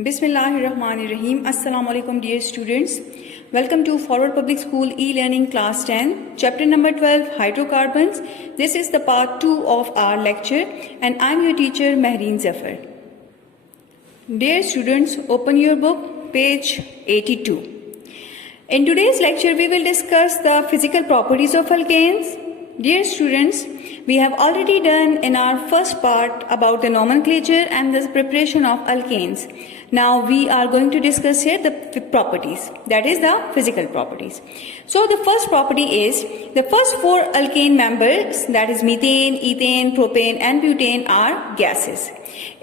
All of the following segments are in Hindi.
Bismillahirrahmanirrahim. Assalamu alaikum dear students. Welcome to Forward Public School e-learning class 10, chapter number 12, hydrocarbons. This is the part 2 of our lecture and I'm your teacher Mehreen Zafar. Dear students, open your book, page 82. In today's lecture we will discuss the physical properties of alkanes. Dear students, we have already done in our first part about the nomenclature and the preparation of alkanes. Now we are going to discuss here the properties, that is the physical properties. So the first property is the first four alkane members, that is methane, ethane, propane and butane are gases.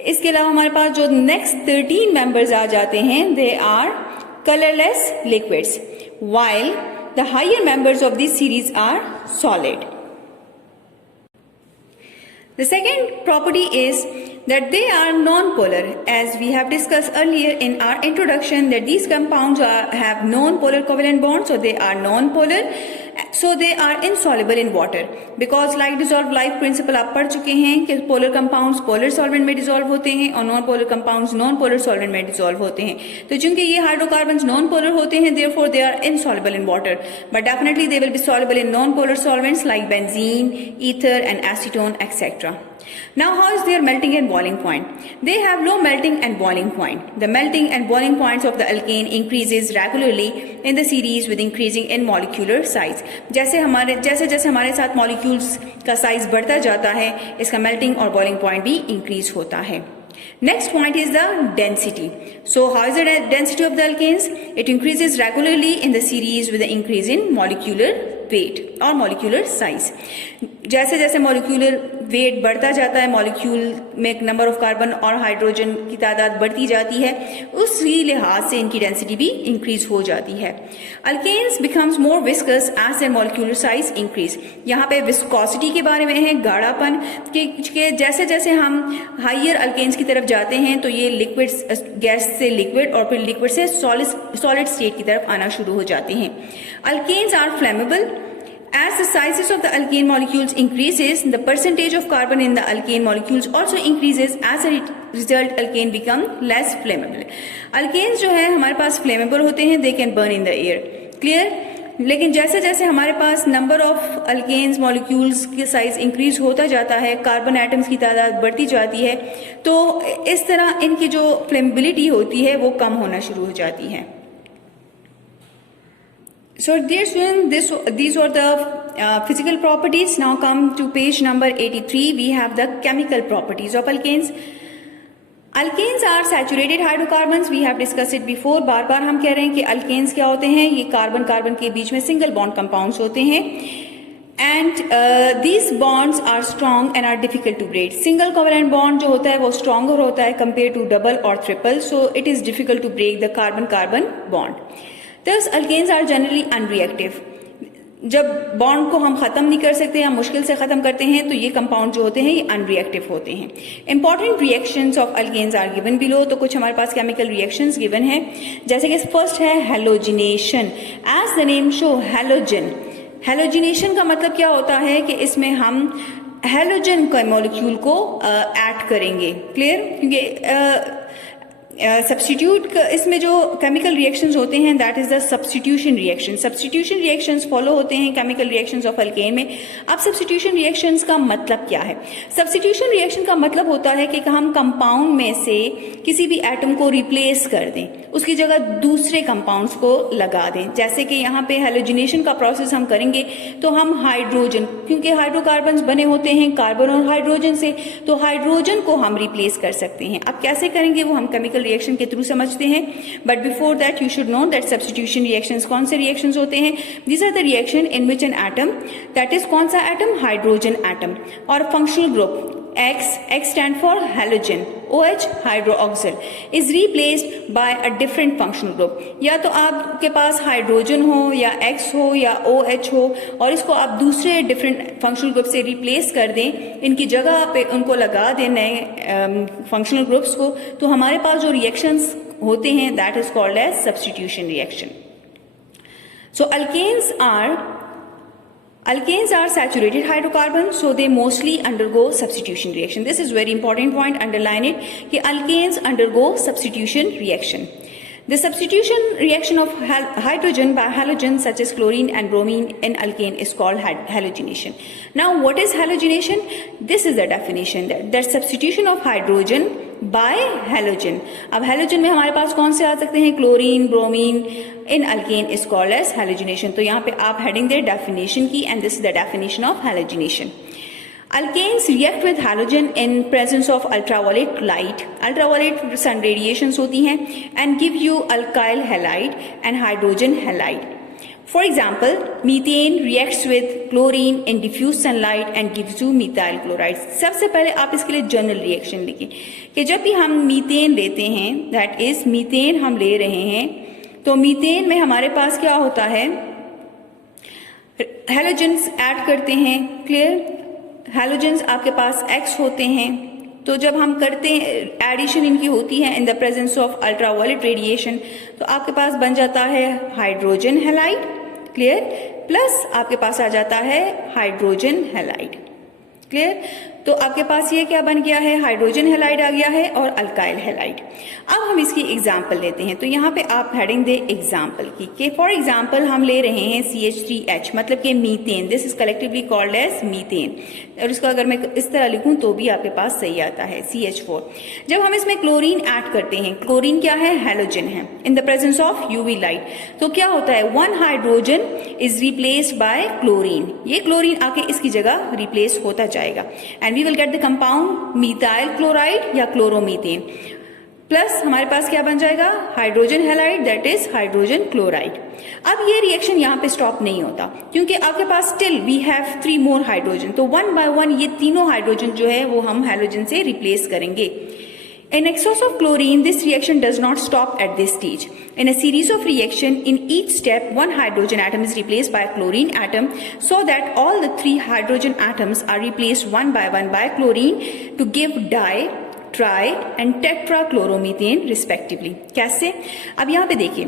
इसके अलावा हमारे पास जो next 13 members आ जाते हैं, they are colorless liquids, while the higher members of this series are solid. The second property is that they are non-polar, as we have discussed earlier in our introduction that these compounds have non-polar covalent bonds, so they are non-polar, so they are insoluble in water. Because like dissolve life principle आप पढ़ चुके हैं कि polar compounds polar solvent में dissolve होते हैं और non-polar compounds non-polar solvent में dissolve होते हैं. तो चूंकि ये hydrocarbons non-polar होते हैं, therefore they are insoluble in water, but definitely they will be soluble in non-polar solvents like benzene, ether and acetone, etc. Now how is their melting and boiling point? They have low melting and boiling point. The melting and boiling points of the alkane increases regularly in the series with increasing in molecular size. जैसे जैसे हमारे साथ molecules का size बढ़ता जाता है, इसका melting और boiling point भी increase होता है. Next point is the density. So how is the density of the alkanes? It increases regularly in the series with the increase in molecular weight or molecular size. जैसे जैसे molecular weight बढ़ता जाता है, molecule में number of carbon और hydrogen की तादाद बढ़ती जाती है, उसी लिहाज से इनकी density भी increase हो जाती है. Alkanes becomes more viscous as their molecular size increase. यहाँ पे viscosity के बारे में है, गाढ़ापन के जैसे जैसे हम higher alkanes की तरफ जाते हैं तो ये liquid गैस से liquid और फिर liquid से solid state की तरफ आना शुरू हो जाते हैं. Alkanes are flammable. As the sizes of the alkane molecules increases, the percentage of carbon in the alkane molecules also increases. As a result, alkane become less flammable. Alkanes जो है हमारे पास flammable होते हैं, they can burn in the air. Clear? लेकिन जैसे जैसे हमारे पास number of alkanes molecules की size increase होता जाता है, carbon atoms की तादाद बढ़ती जाती है, तो इस तरह इनकी जो flammability होती है वो कम होना शुरू हो जाती है. So dear students, these are the physical properties. Now come to page number 83. We have the chemical properties of alkanes. Alkanes are saturated hydrocarbons. We have discussed it before. बार बार हम कह रहे हैं कि alkanes क्या होते हैं? ये कार्बन कार्बन के बीच में single bond compounds होते हैं. And these bonds are strong and are difficult to break. Single covalent bond जो होता है वो stronger होता है compared to double or triple. So it is difficult to break the carbon-carbon bond. Thus, alkanes are generally unreactive. जब बॉन्ड को हम खत्म नहीं कर सकते या मुश्किल से खत्म करते हैं तो ये कंपाउंड जो होते हैं ये अनरिएक्टिव होते हैं. Important reactions of alkanes are given below. तो कुछ हमारे पास केमिकल रिएक्शंस गिवन है, जैसे कि फर्स्ट है halogenation. As the name show halogen. Halogenation का मतलब क्या होता है कि इसमें हम हेलोजन का मॉलिक्यूल को ऐड करेंगे. क्लियर? क्योंकि सब्स्टिट्यूट इसमें जो केमिकल रिएक्शंस होते हैं that is the substitution reaction. Substitution reactions follow होते हैं केमिकल रिएक्शंस ऑफ अल्केन में. अब सब्स्टिट्यूशन रिएक्शंस का मतलब क्या है? सब्स्टिट्यूशन रिएक्शन का मतलब होता है कि हम कंपाउंड में से किसी भी एटम को रिप्लेस कर दें, उसकी जगह दूसरे कंपाउंड्स को लगा दें. जैसे कि यहाँ पे हेलोजिनेशन का प्रोसेस हम करेंगे तो हम हाइड्रोजन, क्योंकि हाइड्रोकार्बन्स बने होते हैं कार्बन और हाइड्रोजन से, तो हाइड्रोजन को हम रिप्लेस कर सकते हैं. अब कैसे करेंगे वो हम केमिकल रिएक्शन के थ्रू समझते हैं. But before that you should know that substitution reactions कौन से रिएक्शंस होते हैं. These are the reaction in which an atom, that is कौन सा एटम? Hydrogen atom. और functional group X stand for halogen, OH hydroxyl is replaced by a different functional group. या तो आपके पास हाइड्रोजन हो या X हो या OH हो और इसको आप दूसरे डिफरेंट फंक्शनल ग्रुप से रिप्लेस कर दें, इनकी जगह पे उनको लगा दें नए फंक्शनल ग्रुप्स को, तो हमारे पास जो रिएक्शंस होते हैं that is called as substitution reaction. So alkanes are Alkanes are saturated hydrocarbons, so they mostly undergo substitution reaction. This is very important point, underline it, कि alkanes undergo substitution reaction. The substitution reaction of hydrogen by halogens such as chlorine and bromine in alkane is called halogenation. Now, what is halogenation? This is the definition that substitution of hydrogen by halogen. अब halogen में हमारे पास कौन से आ सकते हैं? Chlorine, bromine in alkane is called as halogenation. तो यहाँ पे आप heading दे definition की, and this is the definition of halogenation. Alkanes react with halogen in presence of ultraviolet light. Ultraviolet sun radiations होती हैं and give you alkyl halide and hydrogen halide. For example, methane reacts with chlorine in diffuse sunlight and gives you methyl chloride. सबसे पहले आप इसके लिए जनरल रिएक्शन लिखिए कि जब भी हम मीथेन लेते हैं, दैट इज मीथेन हम ले रहे हैं, तो मीथेन में हमारे पास क्या होता है? हैलोजेंस ऐड करते हैं. क्लियर? हैलोजेंस आपके पास X होते हैं, तो जब हम करते हैं एडिशन इनकी होती है in the presence of ultraviolet radiation, तो आपके पास बन जाता है हाइड्रोजन हैलाइड. क्लियर? प्लस आपके पास आ जाता है हाइड्रोजन हैलाइड. क्लियर? तो आपके पास ये क्या बन गया है? हाइड्रोजन हैलाइड आ गया है और अल्काइल हैलाइड. अब हम इसकी एग्जाम्पल लेते हैं, तो यहाँ पे आप हेडिंग दे एग्जाम्पल की कि फॉर एग्जाम्पल हम ले रहे हैं CH3H, मतलब कि methane. This is collectively called as methane, और इसको अगर मैं इस तरह लिखूं तो भी आपके पास सही आता है, CH4. जब हम इसमें क्लोरीन ऐड करते हैं, क्लोरीन क्या है? हैलोजन है in the presence of UV light, तो क्या होता है? One hydrogen is replaced by chlorine. ये क्लोरीन आके इसकी जगह रिप्लेस होता जाएगा and we will get the compound methyl chloride या क्लोरोमीथेन. प्लस हमारे पास क्या बन जाएगा? Hydrogen halide, that is hydrogen chloride. अब ये रिएक्शन यहाँ पे स्टॉप नहीं होता, क्योंकि आपके पास still we have 3 more hydrogen, तो 1 by 1 ये तीनों हाइड्रोजन जो है वो हम हैलोजन से रिप्लेस करेंगे. In excess of chlorine, this reaction does not stop at this stage. In a series of reaction, in each step, one hydrogen atom is replaced by a chlorine atom, so that all the 3 hydrogen atoms are replaced one by chlorine to give di, tri and tetrachloromethane respectively. कैसे? अब यहाँ पे देखिए,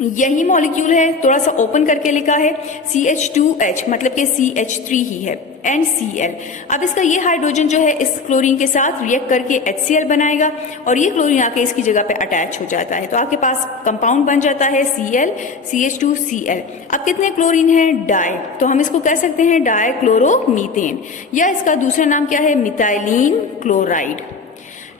यही मॉलिक्यूल है, थोड़ा सा ओपन करके लिखा है CH2H, मतलब कि CH3 ही है, NCl. अब इसका ये हाइड्रोजन जो है इस क्लोरीन के साथ रिएक्ट करके HCl बनाएगा, और ये क्लोरीन आके इसकी जगह पे अटैच हो जाता है, तो आपके पास कंपाउंड बन जाता है Cl, CH2Cl. अब कितने क्लोरीन है? डाई, तो हम इसको कह सकते हैं डाई क्लोरोमीथेन, या इसका दूसरा नाम क्या है? Methylene chloride.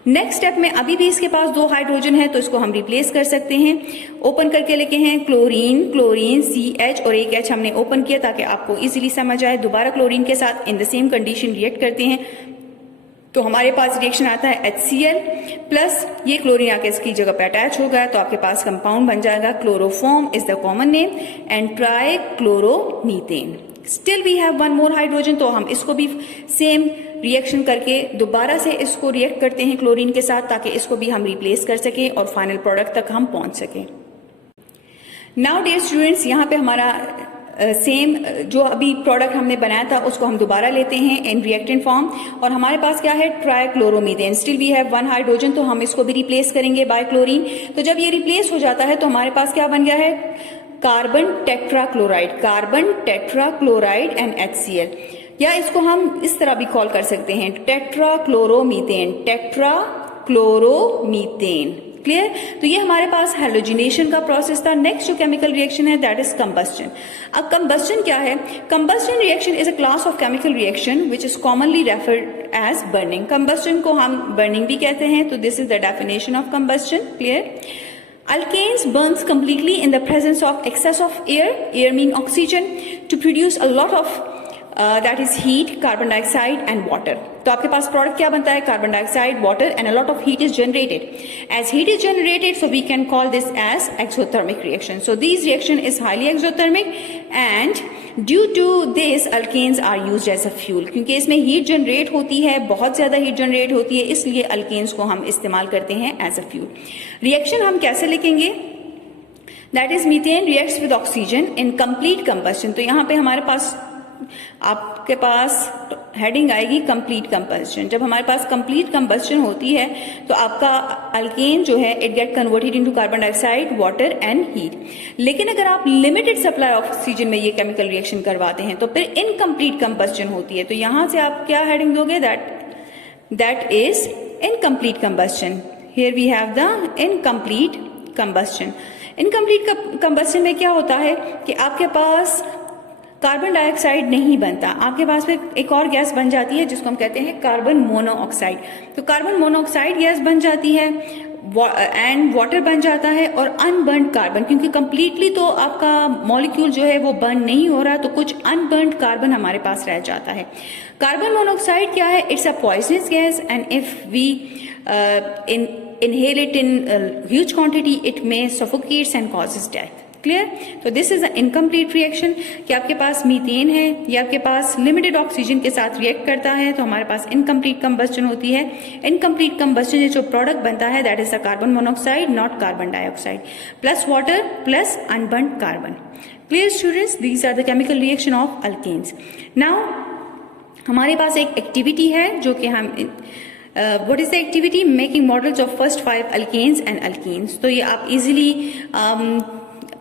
नेक्स्ट स्टेप में अभी भी इसके पास 2 हाइड्रोजन है, तो इसको हम रिप्लेस कर सकते हैं. ओपन करके लिखे हैं क्लोरीन, क्लोरीन, CH और एक H हमने ओपन किया ताकि आपको इजीली समझ आए. दोबारा क्लोरीन के साथ in the same condition react करते हैं, तो हमारे पास रिएक्शन आता है HCl प्लस ये क्लोरीन आके इसकी जगह पे अटैच हो गया, तो आपके पास कंपाउंड बन जाएगा chloroform is the common name and trichloromethane. Still we have 1 more hydrogen, तो हम इसको भी सेम रिएक्शन करके दोबारा से इसको रिएक्ट करते हैं क्लोरीन के साथ, ताकि इसको भी हम रिप्लेस कर सकें और फाइनल प्रोडक्ट तक हम पहुंच सकें. नाउ डियर स्टूडेंट्स, यहाँ पे हमारा सेम जो अभी प्रोडक्ट हमने बनाया था उसको हम दोबारा लेते हैं इन रिएक्टेंट फॉर्म, और हमारे पास क्या है? ट्राइक्लोरोमीथेन. स्टिल वी हैव 1 हाइड्रोजन, तो हम इसको भी रिप्लेस करेंगे बाय क्लोरीन. तो जब ये रिप्लेस हो जाता है तो हमारे पास क्या बन गया है? Carbon tetrachloride, carbon tetrachloride and HCl, या इसको हम इस तरह भी कॉल कर सकते हैं टेट्राक्लोरोमीथेन, टेट्राक्लोरोमीथेन. क्लियर? तो ये हमारे पास हैलोजिनेशन का प्रोसेस था. नेक्स्ट जो केमिकल रिएक्शन है दैट इज कंबस्टन. अब कंबस्टन क्या है? Combustion reaction is a class of chemical reaction which is commonly referred as burning. Combustion को हम बर्निंग भी कहते हैं, तो this is the definition of combustion. Clear? Alkanes burns completely in the presence of excess of air. Air mean oxygen, to produce a lot of that is heat, carbon dioxide and water. तो आपके पास प्रोडक्ट क्या बनता है? Carbon dioxide, water and a lot of heat is generated. As heat is generated, so we can call this as exothermic reaction. So this reaction is highly exothermic and due to this alkanes are used as a fuel. क्योंकि इसमें हीट जनरेट होती है, बहुत ज्यादा हीट जनरेट होती है, इसलिए अल्केन्स को हम इस्तेमाल करते हैं एज अ फ्यूल. रिएक्शन हम कैसे लिखेंगे? That is methane reacts with oxygen in complete combustion. तो यहाँ पे हमारे पास आप आपके पास हेडिंग आएगी कंप्लीट कंबस्शन। जब हमारे पास कंप्लीट कंबस्शन होती है तो आपका अल्केन जो है it get converted into carbon dioxide, water and heat. लेकिन अगर आप लिमिटेड सप्लाई ऑफ ऑक्सीजन में ये केमिकल रिएक्शन करवाते हैं तो फिर इनकम्प्लीट कंबस्शन होती है। तो यहां से आप क्या हेडिंग दोगे? That is incomplete combustion. Here we have the incomplete combustion. Incomplete combustion में क्या होता है कि आपके पास कार्बन डाइऑक्साइड नहीं बनता, आपके पास फिर एक और गैस बन जाती है जिसको हम कहते हैं कार्बन मोनोऑक्साइड। तो कार्बन मोनोऑक्साइड गैस बन जाती है एंड वाटर बन जाता है और अनबर्न्ड कार्बन, क्योंकि कंप्लीटली तो आपका मॉलिक्यूल जो है वो बर्न नहीं हो रहा, तो कुछ अनबर्न्ड कार्बन हमारे पास रह जाता है। कार्बन मोनोऑक्साइड क्या है? It's a poisonous gas and if we inhale it in huge quantity it may suffocates and causes death. Clear? So this is an incomplete reaction कि आपके पास मीथेन है, ये आपके पास लिमिटेड ऑक्सीजन के साथ रिएक्ट करता है तो हमारे पास इनकम्प्लीट कंबस्शन होती है। इनकम्प्लीट कंबस्शन में जो प्रोडक्ट बनता है that is the carbon monoxide, not carbon dioxide, plus water plus unburned carbon. Clear students? These are the chemical reaction of alkanes. Now हमारे पास एक एक्टिविटी है जो कि हम what is the activity? Making models of first 5 alkanes and alkenes। तो ये आप easily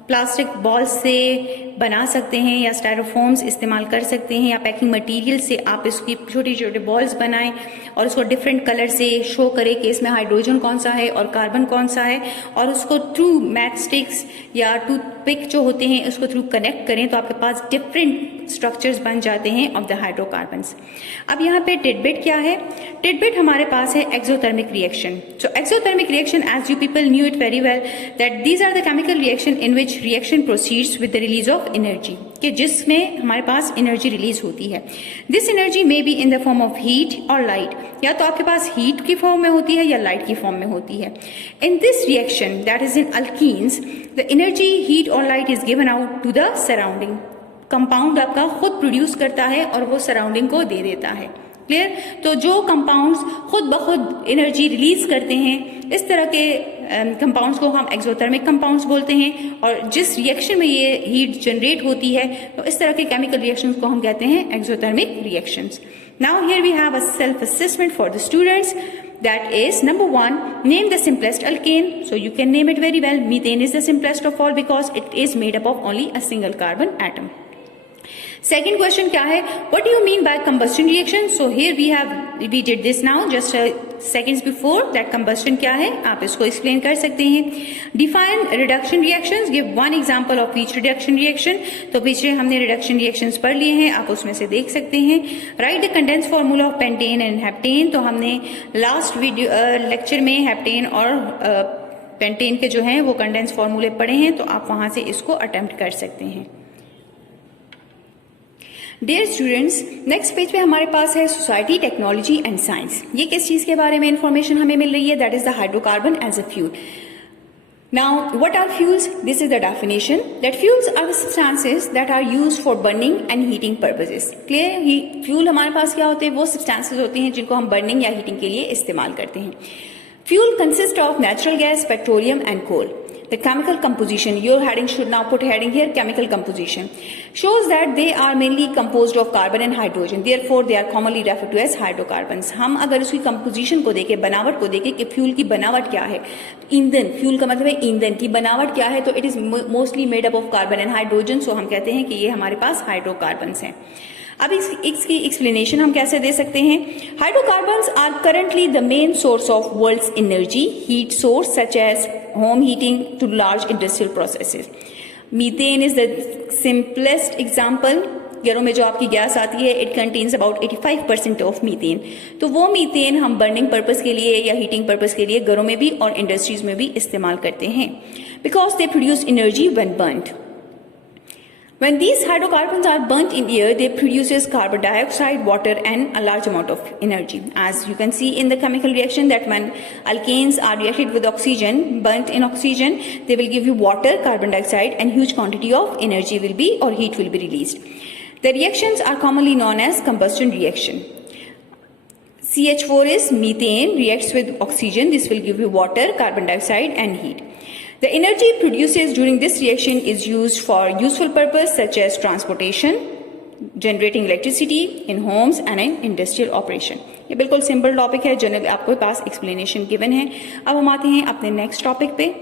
प्लास्टिक बॉल्स से बना सकते हैं या स्टायरोफोम्स इस्तेमाल कर सकते हैं या पैकिंग मटेरियल से आप इसकी छोटे छोटे बॉल्स बनाएं और उसको डिफरेंट कलर से शो करें कि इसमें हाइड्रोजन कौन सा है और कार्बन कौन सा है, और उसको थ्रू मैच स्टिक्स या टूथपिक जो होते हैं उसको थ्रू कनेक्ट करें तो आपके पास डिफरेंट स्ट्रक्चर्स बन जाते हैं ऑफ द हाइड्रोकार्बन्स। अब यहाँ पे टिडबिट क्या है? टिडबिट हमारे पास है exothermic reaction. So exothermic reaction, as you people knew it very well, that these are the chemical reaction in which reaction proceeds with the release of energy, कि जिसमें हमारे पास एनर्जी रिलीज होती है। This energy may be in the form of heat और लाइट, या तो आपके पास हीट की फॉर्म में होती है या लाइट की फॉर्म में होती है। In this reaction that is in alkenes the energy heat और light is given out to the surrounding. Compound आपका खुद प्रोड्यूस करता है और वो सराउंडिंग को दे देता है। क्लियर? तो जो कंपाउंड्स खुद ब खुद एनर्जी रिलीज करते हैं इस तरह के कंपाउंड्स को हम एक्सोथर्मिक कंपाउंड्स बोलते हैं, और जिस रिएक्शन में ये हीट जनरेट होती है तो इस तरह के केमिकल रिएक्शंस को हम कहते हैं exothermic reactions. Now here we have a self assessment for the students, that is number 1, name the simplest alkane. So you can name it very well. Methane is the simplest of all because it is made up of only a single carbon atom. Second question क्या है? What do you mean by combustion reaction? So here we did this now just seconds before that combustion क्या है आप इसको explain कर सकते हैं। Define reduction reactions. Give one example of each reduction reaction. तो पीछे हमने reduction reactions पढ़ लिए हैं, आप उसमें से देख सकते हैं। Write the condensed formula of pentane and heptane. तो हमने last video lecture में heptane और pentane के जो हैं वो condensed formula पढ़े हैं, तो आप वहां से इसको attempt कर सकते हैं। डियर स्टूडेंट्स, नेक्स्ट पेज पे हमारे पास है सोसाइटी, टेक्नोलॉजी एंड साइंस। ये किस चीज के बारे में इंफॉर्मेशन हमें मिल रही है? That is the hydrocarbon as a fuel. Now what are fuels? This is the definition that fuels are the substances that are used for burning and heating purposes. Clear? Fuel हमारे पास क्या होते हैं? वो सब्सटेंसेस होते हैं जिनको हम बर्निंग या हीटिंग के लिए इस्तेमाल करते हैं। Fuel consist of natural gas, petroleum and coal. The chemical composition, your heading should now put heading here, chemical composition, shows that they are mainly composed of carbon and hydrogen. Therefore, they are commonly referred to as hydrocarbons. हम अगर उसकी composition को देखें, बनावट को देखें कि फ्यूल की बनावट क्या है, ईंधन, फ्यूल का मतलब है ईंधन की बनावट क्या है, तो it is mostly made up of carbon and hydrogen. So हम कहते हैं कि ये हमारे पास हाइड्रोकार्बन्स हैं। अब इसकी एक्सप्लेनेशन हम कैसे दे सकते हैं? Hydrocarbons are currently the main source of world's energy, heat source such as home heating to large industrial processes. Methane is the simplest example. घरों में जो आपकी गैस आती है it contains about 85% of methane. तो वो मीथेन हम बर्निंग पर्पस के लिए या हीटिंग पर्पस के लिए घरों में भी और इंडस्ट्रीज में भी इस्तेमाल करते हैं, because they produce energy when burned. When these hydrocarbons are burnt in air, they produces carbon dioxide, water and a large amount of energy. As you can see in the chemical reaction that when alkanes are reacted with oxygen, burnt in oxygen, they will give you water, carbon dioxide and huge quantity of energy will be or heat will be released. The reactions are commonly known as combustion reaction. CH4 is methane reacts with oxygen. This will give you water, carbon dioxide and heat. The energy produced during this reaction is used for useful purpose such as transportation, generating electricity in homes and in industrial operation. ये बिल्कुल सिंपल टॉपिक है, जनरल आपके पास एक्सप्लेनेशन गिवन है। अब हम आते हैं अपने नेक्स्ट टॉपिक पे।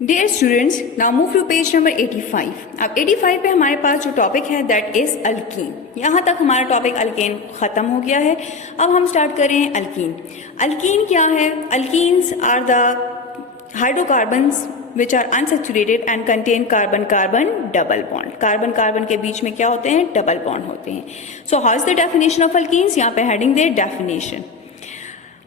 Dear students, now move to page number 85। अब 85 पे हमारे पास जो टॉपिक है दैट इज अल्कीन। यहाँ तक हमारा टॉपिक अल्केन खत्म हो गया है। अब हम स्टार्ट करें अल्कीन। अल्कीन क्या है? Alkenes are the hydrocarbons which are unsaturated and contain carbon-carbon double bond. कार्बन के बीच में क्या होते हैं? डबल बॉन्ड होते हैं। So how is the definition of alkenes? यहाँ पे heading they definition.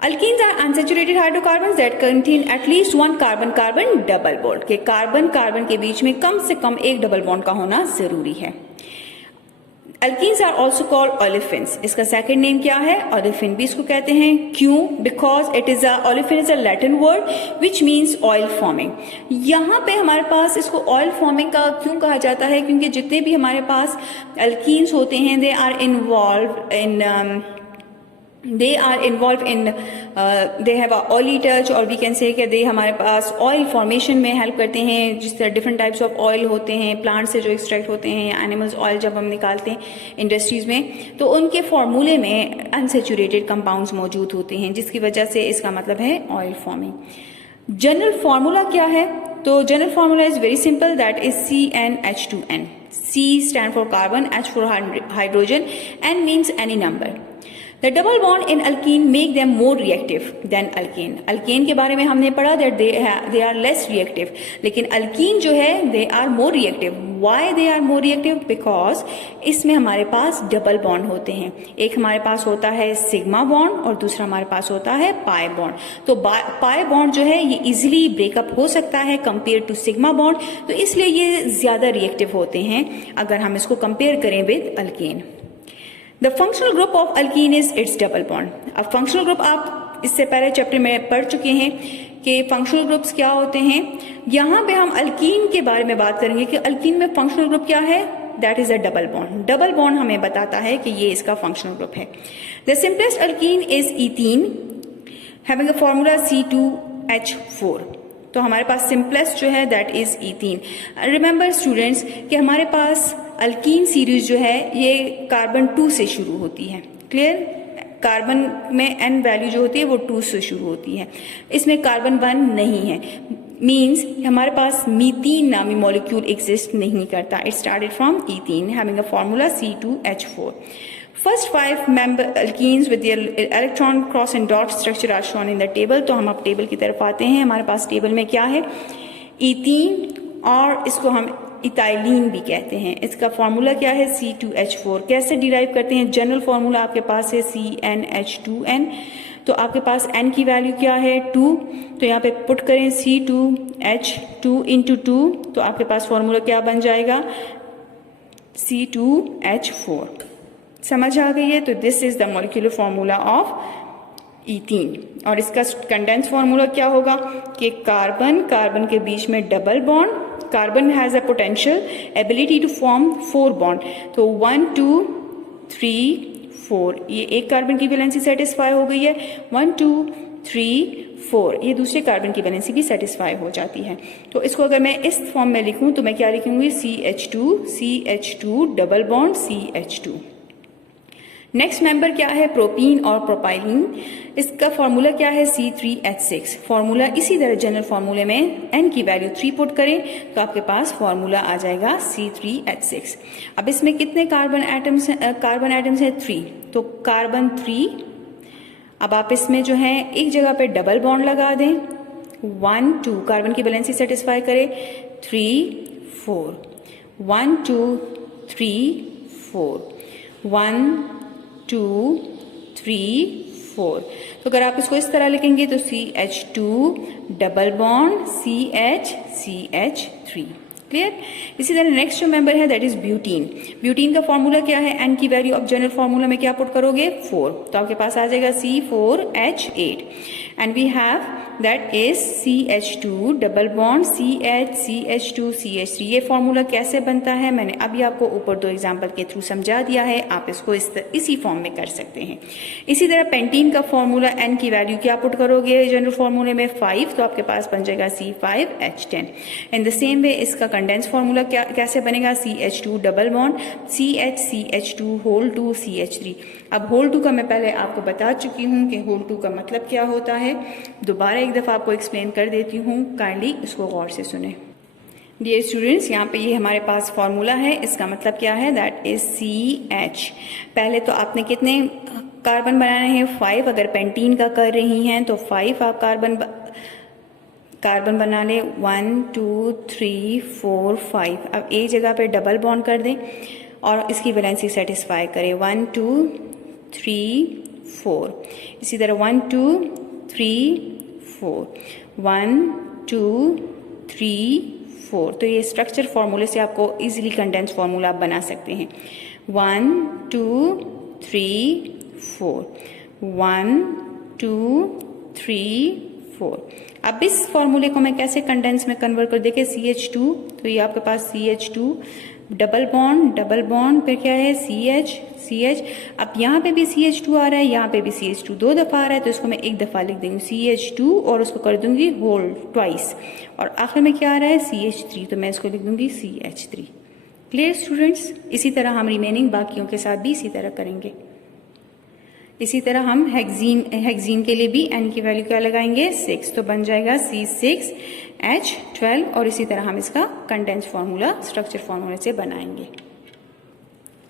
Alkenes are unsaturated hydrocarbons that contain at least one carbon-carbon double bond. के कार्बन के बीच में कम से कम एक डबल बॉन्ड का होना जरूरी है। Alkenes are also called olefins. इसका सेकंड नेम क्या है? olefin भी इसको कहते हैं। क्यों? Because it is a olefin is a Latin word which means oil forming. यहाँ पे हमारे पास इसको oil forming का क्यों कहा जाता है? क्योंकि जितने भी हमारे पास alkenes होते हैं they are involved in they have a oily touch, और we can say कि they हमारे पास ऑयल फॉर्मेशन में हेल्प करते हैं। जिस तरह डिफरेंट टाइप्स ऑफ ऑयल होते हैं प्लांट से जो एक्सट्रैक्ट होते हैं, एनिमल्स ऑयल जब हम निकालते हैं इंडस्ट्रीज में, तो उनके फॉर्मूले में अनसेचुरेटेड कंपाउंड्स मौजूद होते हैं, जिसकी वजह से इसका मतलब है ऑयल फॉर्मिंग। जनरल फार्मूला क्या है? तो general formula is very simple, that is CnH2n। C stand for carbon, H for hydrogen, N means any number. The double bond in alkene make them more reactive than alkane. Alkane के बारे में हमने पढ़ा that they are less reactive, लेकिन alkene जो है they are more reactive. Why they are more reactive? Because इसमें हमारे पास डबल बॉन्ड होते हैं। एक हमारे पास होता है सिग्मा बॉन्ड और दूसरा हमारे पास होता है पाई बॉन्ड। तो पाई बॉन्ड जो है ये इजिली ब्रेकअप हो सकता है कंपेयर टू सिग्मा बॉन्ड, तो इसलिए ये ज्यादा रिएक्टिव होते हैं अगर हम इसको कंपेयर करें with alkane. The functional group of alkene is its double bond. अब functional group आप इससे पहले चैप्टर में पढ़ चुके हैं कि functional groups क्या होते हैं। यहाँ पे हम अल्कीन के बारे में बात करेंगे कि अल्कीन में functional group क्या है। That is a double bond. Double bond हमें बताता है कि ये इसका functional group है। The simplest alkene is ethene, having a formula C2H4. तो हमारे पास सिंपलेस्ट जो है that is ethene. Remember students कि हमारे पास अल्कीन सीरीज जो है ये कार्बन 2 से शुरू होती है। क्लियर? कार्बन में n वैल्यू जो होती है वो 2 से शुरू होती है, इसमें कार्बन 1 नहीं है। मीन्स हमारे पास मीथीन नामी मॉलिक्यूल एग्जिस्ट नहीं करता। It started from ethene having a formula C2H4. First 5 member alkenes with their electron cross and dot structure are shown in the table. तो हम अब टेबल की तरफ आते हैं। हमारे पास टेबल में क्या है? ईथीन, और इसको हम इथाइलिन भी कहते हैं। इसका फॉर्मूला क्या है? C2H4। कैसे डिराइव करते हैं? जनरल फॉर्मूला आपके पास है CnH2n। तो आपके पास n की वैल्यू क्या है? 2। तो यहाँ पे पुट करें C2H2 into 2, तो आपके पास फॉर्मूला क्या बन जाएगा? C2H4। समझ आ गई है? तो this is the molecular formula of ethene. और इसका कंडेंस फॉर्मूला क्या होगा कि कार्बन के बीच में double bond, carbon has a potential ability to form 4 bond. तो 1 2 3 4, ये एक कार्बन की वैलेंसी सेटिस्फाई हो गई है। 1 2 3 4, ये दूसरे कार्बन की वैलेंसी भी सेटिस्फाई हो जाती है। तो इसको अगर मैं इस फॉर्म में लिखूं तो मैं क्या लिखूंगी? CH2 double bond CH2। Next member क्या है? प्रोपीन और प्रोपाइलिन। इसका फॉर्मूला क्या है? C3H6। फॉर्मूला इसी तरह जनरल फॉर्मूले में n की वैल्यू 3 पुट करें तो आपके पास फॉर्मूला आ जाएगा C3H6। अब इसमें कितने कार्बन एटम्स हैं? 3। तो कार्बन 3। अब आप इसमें जो है एक जगह पे डबल बॉन्ड लगा दें। 1 2, कार्बन की वैलेंसी सेटिस्फाई करे। 3 4, 1 2 3 4, 1 2 3 4। तो अगर आप इसको इस तरह लिखेंगे तो CH2 double bond CH3। Clear? इसी तरह नेक्स्ट जो मेंबर है दैट इज ब्यूटीन। ब्यूटीन का फॉर्मूला क्या है? n की वैल्यू अब जनरल फॉर्मूला में क्या पुट करोगे? 4। तो आपके पास आ जाएगा C4H8 and we have that is CH2 double bond CH2CH3। ये फॉर्मूला कैसे बनता है मैंने अभी आपको ऊपर 2 एग्जाम्पल के थ्रू समझा दिया है, आप इसको इसी फॉर्म में कर सकते हैं। इसी तरह पेंटीन का फॉर्मूला N की वैल्यू क्या पुट करोगे जनरल फॉर्मूले में 5, तो आपके पास बन जाएगा C5H10। In the same way इसका कंडेंस फॉर्मूला कैसे बनेगा, CH2 double bond CH2 whole 2 CH3। अब होल 2 का मैं पहले आपको बता चुकी हूँ कि होल 2 का मतलब क्या होता है, दोबारा एक दफा आपको एक्सप्लेन कर देती हूँ, काइंडली इसको गौर से सुने। डियर स्टूडेंट्स, यहाँ पे ये हमारे पास फॉर्मूला है, इसका मतलब क्या है, दैट इज CH। पहले तो आपने कितने कार्बन बनाने हैं, 5। अगर पेंटीन का कर रही हैं तो 5 आप कार्बन बना लें, 1 2 3 4 5। अब एक जगह पे डबल बॉन्ड कर दें और इसकी वैलेंसी सेटिस्फाई करें, 1 2 3 4। इसी तरह 1 2 3 4, 1 2 3 4। तो ये स्ट्रक्चर फॉर्मूले से आपको इजीली कंडेंस फॉर्मूला आप बना सकते हैं, 1 2 3 4, 1 2 3 4। अब इस फॉर्मूले को मैं कैसे कंडेंस में कन्वर्ट कर, देखिए CH2, तो ये आपके पास CH2 डबल बॉन्ड फिर क्या है CH। अब यहाँ पे भी CH2 आ रहा है, यहाँ पे भी CH2 2 दफा आ रहा है, तो इसको मैं एक दफा लिख दूंगी CH2 और उसको कर दूंगी होल ट्वाइस, और आखिर में क्या आ रहा है CH3, तो मैं इसको लिख दूंगी CH3। Clear students? इसी तरह हम रिमेनिंग बाकियों के साथ भी इसी तरह करेंगे। इसी तरह हम हेक्सीन के लिए भी N की वैल्यू क्या लगाएंगे, 6, तो बन जाएगा C6H12, और इसी तरह हम इसका कंडेंस फॉर्मूला स्ट्रक्चर फॉर्मूले से बनाएंगे।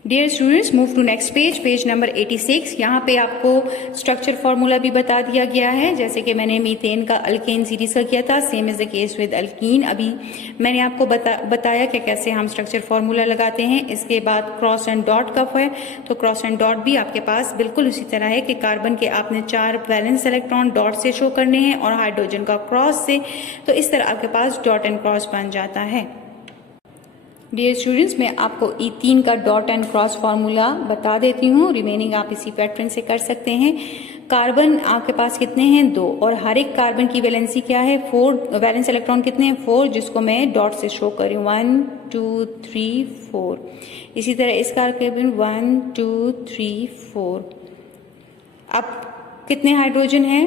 Dear students, move to next page number 86। यहाँ पे आपको स्ट्रक्चर फॉर्मूला भी बता दिया गया है, जैसे कि मैंने मीथेन का अल्केन सीरीज का किया था, same is the case with alkyne. अभी मैंने आपको बताया कि कैसे हम स्ट्रक्चर फॉर्मूला लगाते हैं। इसके बाद क्रॉस एंड डॉट कब है, तो क्रॉस एंड डॉट भी आपके पास बिल्कुल उसी तरह है कि कार्बन के आपने 4 वैलेंस इलेक्ट्रॉन डॉट से शो करने हैं और हाइड्रोजन का क्रॉस से, तो इस तरह आपके पास डॉट एंड क्रॉस बन जाता है। डियर स्टूडेंट्स, मैं आपको E3 का डॉट एंड क्रॉस फार्मूला बता देती हूँ, रिमेनिंग आप इसी पैटर्न से कर सकते हैं। कार्बन आपके पास कितने हैं, 2, और हर एक कार्बन की वैलेंसी क्या है, 4। वैलेंस इलेक्ट्रॉन कितने हैं, 4, जिसको मैं डॉट से शो करी, 1 2 3 4। इसी तरह इस कार्बन 1 2 3 4। अब कितने हाइड्रोजन हैं,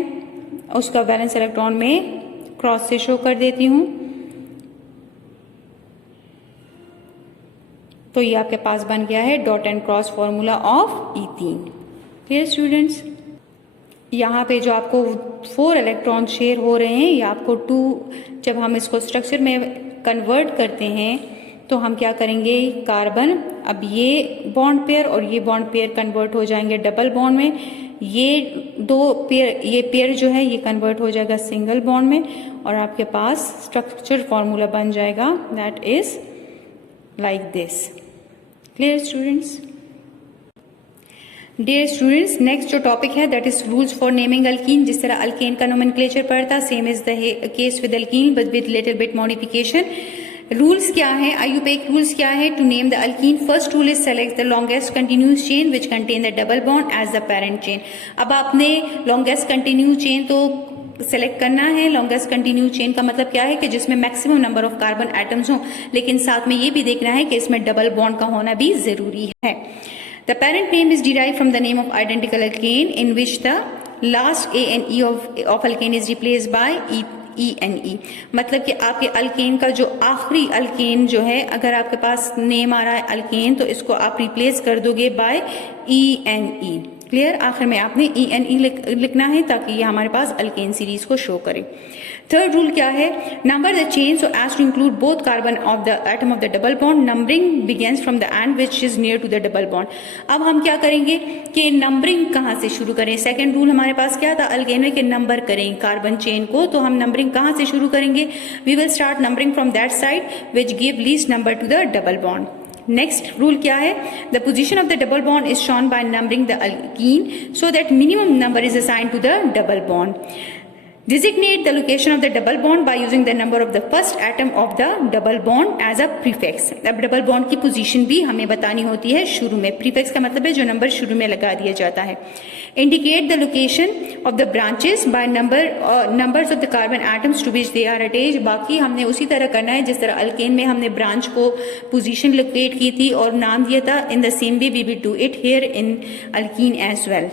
उसका वैलेंस इलेक्ट्रॉन में क्रॉस से शो कर देती हूँ, तो ये आपके पास बन गया है dot and cross formula of E3। Clear students? यहाँ पे जो आपको 4 इलेक्ट्रॉन शेयर हो रहे हैं, या आपको 2, जब हम इसको स्ट्रक्चर में कन्वर्ट करते हैं तो हम क्या करेंगे, कार्बन, अब ये बॉन्ड पेयर और ये बॉन्ड पेयर कन्वर्ट हो जाएंगे डबल बॉन्ड में, ये 2 पेयर, ये पेयर जो है ये कन्वर्ट हो जाएगा सिंगल बॉन्ड में, और आपके पास स्ट्रक्चर फॉर्मूला बन जाएगा, that is like this. Clear students? Dear students, next जो टॉपिक है that is rules for naming alkene. जिस तरह अल्केन का नोमेनक्लेचर पढ़ता, same is the case with alkene but with little bit modification. Rules क्या है, आईयूपीएसी रूल्स क्या है to name the alkene? First rule is select the longest continuous chain which contain the double bond as the parent chain. अब आपने लॉन्गेस्ट कंटिन्यू चेन तो सेलेक्ट करना है। लॉन्गेस्ट कंटिन्यू चेन का मतलब क्या है कि जिसमें maximum number of carbon atoms हो, लेकिन साथ में ये भी देखना है कि इसमें डबल बॉन्ड का होना भी जरूरी है। The parent name is derived from the name of identical alkane in which the last ANE of alkane is replaced by ENE। मतलब कि आपके अल्केन का जो आखिरी अल्केन जो है, अगर आपके पास नेम आ रहा है अल्केन, तो इसको आप रिप्लेस कर दोगे बाय ENE। क्लियर? आखिर में आपने ENE लिखना है ताकि ये हमारे पास अल्केन सीरीज को शो करे। थर्ड रूल क्या है, number the chain so as to include both carbon of the atom of the double bond. Numbering begins from the end which is near to the double bond. अब हम क्या करेंगे कि नंबरिंग कहाँ से शुरू करें? सेकंड रूल हमारे पास क्या था अल्केन में, कि नंबर करें कार्बन चेन को, तो हम नंबरिंग कहाँ से शुरू करेंगे? We will start numbering from that side which give least number to the double bond. Next rule क्या है, the position of the double bond is shown by numbering the alkene so that minimum number is assigned to the double bond. Designate the location of the double bond by using the number of the first atom of the double bond as a prefix. अब डबल बॉन्ड की पोजीशन भी हमें बतानी होती है शुरू में. प्रीफिक्स का मतलब है जो नंबर शुरू में लगा दिया जाता है. Indicate the location of the branches by numbers of the carbon atoms to which they are attached. बाकी हमने उसी तरह करना है जिस तरह अल्केन में हमने ब्रांच को पोजीशन लोकेट की थी और नाम दिया था. In the same way we will do it here in alkene as well.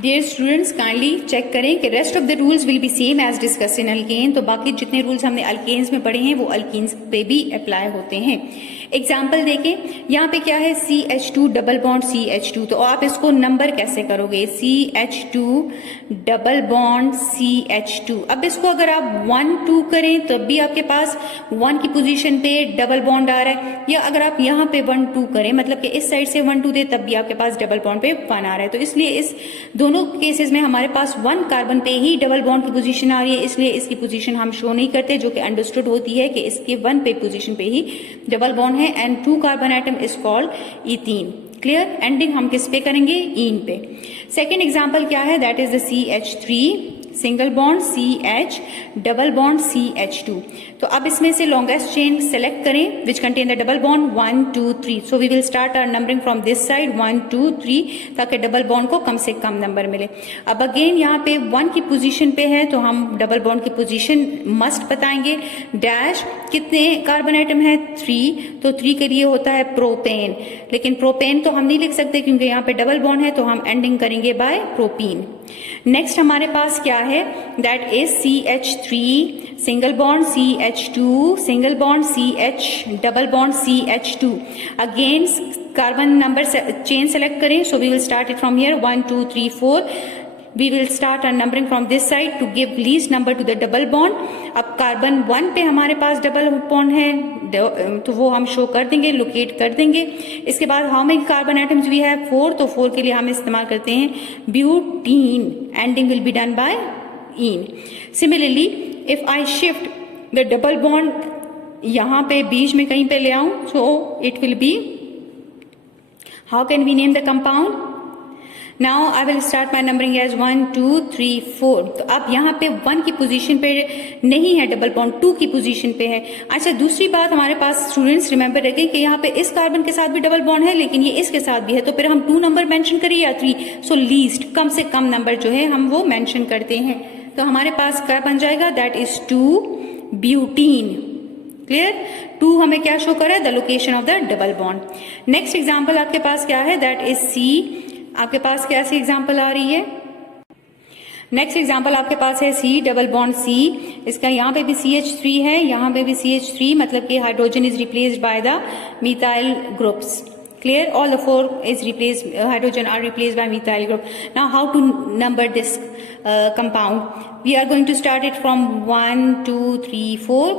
Dear students, kindly check करें कि rest of the rules will be same as discuss in alkane. तो बाकी जितने रूल्स हमने अल्केन्स में पढ़े हैं वो अल्कीन्स पे भी अप्लाई होते हैं. एग्जाम्पल देखें, यहाँ पे क्या है CH2 डबल बॉन्ड CH2. तो आप इसको नंबर कैसे करोगे? CH2 double bond CH2. अब इसको अगर आप 1 2 करें तब भी आपके पास 1 की पोजीशन पे डबल बॉन्ड आ रहा है, या अगर आप यहाँ पे 1 2 करें मतलब कि इस साइड से 1 2 दे तब भी आपके पास डबल बॉन्ड पे 1 आ रहा है. तो इसलिए इस दोनों केसेस में हमारे पास 1 कार्बन पे ही डबल बॉन्ड की पोजीशन आ रही है, इसलिए इसकी पोजीशन हम शो नहीं करते, जो कि अंडरस्टूड होती है कि इसके 1 पे पोजीशन पे ही डबल बॉन्ड है. And 2 carbon atom is called ethene. Clear? Ending हम किस पे करेंगे? ईन पे. सेकेंड एग्जाम्पल क्या है? That is the CH3 single bond CH double bond CH2. तो अब इसमें से लॉन्गेस्ट चेन सेलेक्ट करें which contain the double bond 1 2 3. So we will start our numbering from this side 1 2 3 ताकि डबल बॉन्ड को कम से कम नंबर मिले. अब अगेन यहाँ पे 1 की पोजीशन पे है तो हम डबल बॉन्ड की पोजीशन मस्ट बताएंगे. डैश कितने कार्बन आइटम है? 3. तो 3 के लिए होता है प्रोपेन, लेकिन प्रोपेन तो हम नहीं लिख सकते क्योंकि यहाँ पे डबल बॉन्ड है, तो हम एंडिंग करेंगे बाय प्रोपीन. नेक्स्ट हमारे पास क्या है? That is CH3 single bond CH2 single bond CH double bond CH2. Again carbon number chain select करें. So we will start it from here 1 2 3 4. We will start our numbering from this side to give least number to the double bond. अब कार्बन 1 पे हमारे पास डबल बॉन्ड है तो वो हम शो कर देंगे, लोकेट कर देंगे. इसके बाद how many carbon atoms we have? 4. तो 4 के लिए हम इस्तेमाल करते हैं butene. Ending will be done by ene. Similarly if I shift the double bond यहाँ पे बीच में कहीं पे ले आऊं, so it will be, how can we name the compound? Now I will start my numbering as 1 2 3 4. तो अब यहाँ पे 1 की पोजीशन पे नहीं है डबल बॉन्ड, 2 की पोजीशन पे है. अच्छा, दूसरी बात हमारे पास स्टूडेंट्स रिमेंबर रखें कि यहाँ पे इस कार्बन के साथ भी डबल बॉन्ड है लेकिन ये इसके साथ भी है, तो फिर हम 2 नंबर मेंशन करें या 3? सो लीस्ट कम से कम नंबर जो है हम वो मेंशन करते हैं. तो हमारे पास क्या बन जाएगा? That is 2 butene. क्लियर? 2 हमें क्या शो कर रहा है? The location of the double bond. Next example आपके पास क्या है? That is C. आपके पास कैसी एग्जाम्पल आ रही है? नेक्स्ट एग्जाम्पल आपके पास है C डबल बॉन्ड C. इसका यहाँ पे भी CH3 है, यहाँ पे भी CH3, मतलब कि hydrogen is replaced by the methyl groups. Clear? All the 4 is replaced, hydrogen are replaced by methyl group. Now how to number this compound? We are going to start it from 1 2 3 4.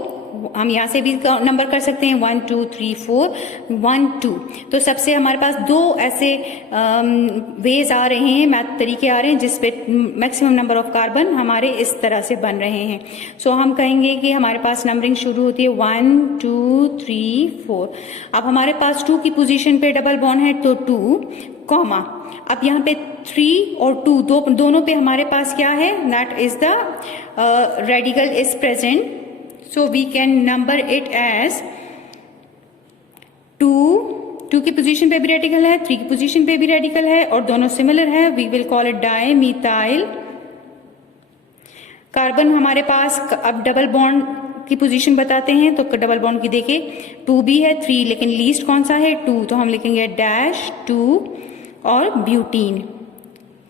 हम यहाँ से भी नंबर कर सकते हैं 1 2 3 4 1 2. तो सबसे हमारे पास 2 ऐसे वेज आ रहे हैं, मैथ तरीके आ रहे हैं जिसपे मैक्सिमम नंबर ऑफ कार्बन हमारे इस तरह से बन रहे हैं. सो हम कहेंगे कि हमारे पास नंबरिंग शुरू होती है 1 2 3 4. अब हमारे पास 2 की पोजीशन पे डबल बॉन्ड है तो 2 कॉमा. अब यहाँ पे 3 और 2 दोनों पे हमारे पास क्या है? That is the radical is present. So we can number it as 2 की पोजीशन पे भी रेडिकल है, 3 की पोजीशन पे भी रेडिकल है और दोनों सिमिलर है. We will call it dimethyl. Carbon हमारे पास अब डबल बॉन्ड की पोजीशन बताते हैं तो डबल बॉन्ड की देखिए 2 भी है, 3, लेकिन लीस्ट कौन सा है? 2. तो हम लिखेंगे डैश 2 और butene.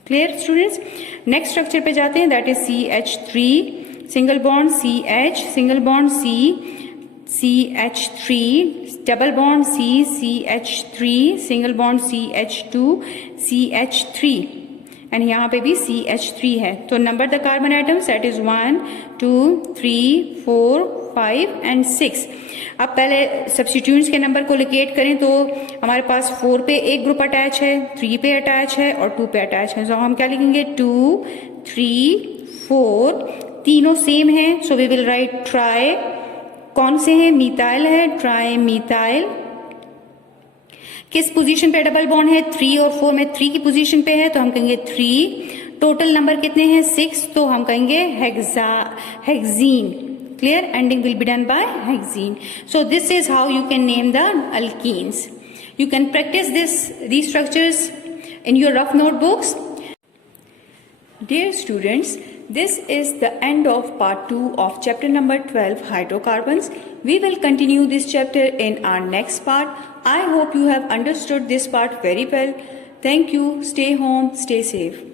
Clear students? Next structure पे जाते हैं. That is CH3 single bond CH single bond C CH3 double bond C CH3 single bond CH2 CH3 and यहाँ पे भी CH3 है. तो number the carbon atoms that is 1 2 3 4 5 and 6. अब पहले सब्स्टिट्यूएंट्स के नंबर को लोकेट करें तो हमारे पास 4 पे एक ग्रुप अटैच है, 3 पे अटैच है और 2 पे अटैच है. सो हम क्या लिखेंगे? 2 3 4. तीनों सेम है, so we will write tri. कौन से हैं? मिथाइल है, ट्राई मिथाइल. किस पोजीशन पे डबल बॉन्ड है? 3 और 4 में 3 की पोजीशन पे है तो हम कहेंगे 3 टोटल नंबर कितने हैं 6, तो हम कहेंगे hexene. Clear? Ending will be done by hexene. So this is how you can name the alkenes. You can practice these structures in your rough notebooks. Dear students, this is the end of part 2 of chapter number 12, hydrocarbons. We will continue this chapter in our next part. I hope you have understood this part very well. Thank you. Stay home, stay safe.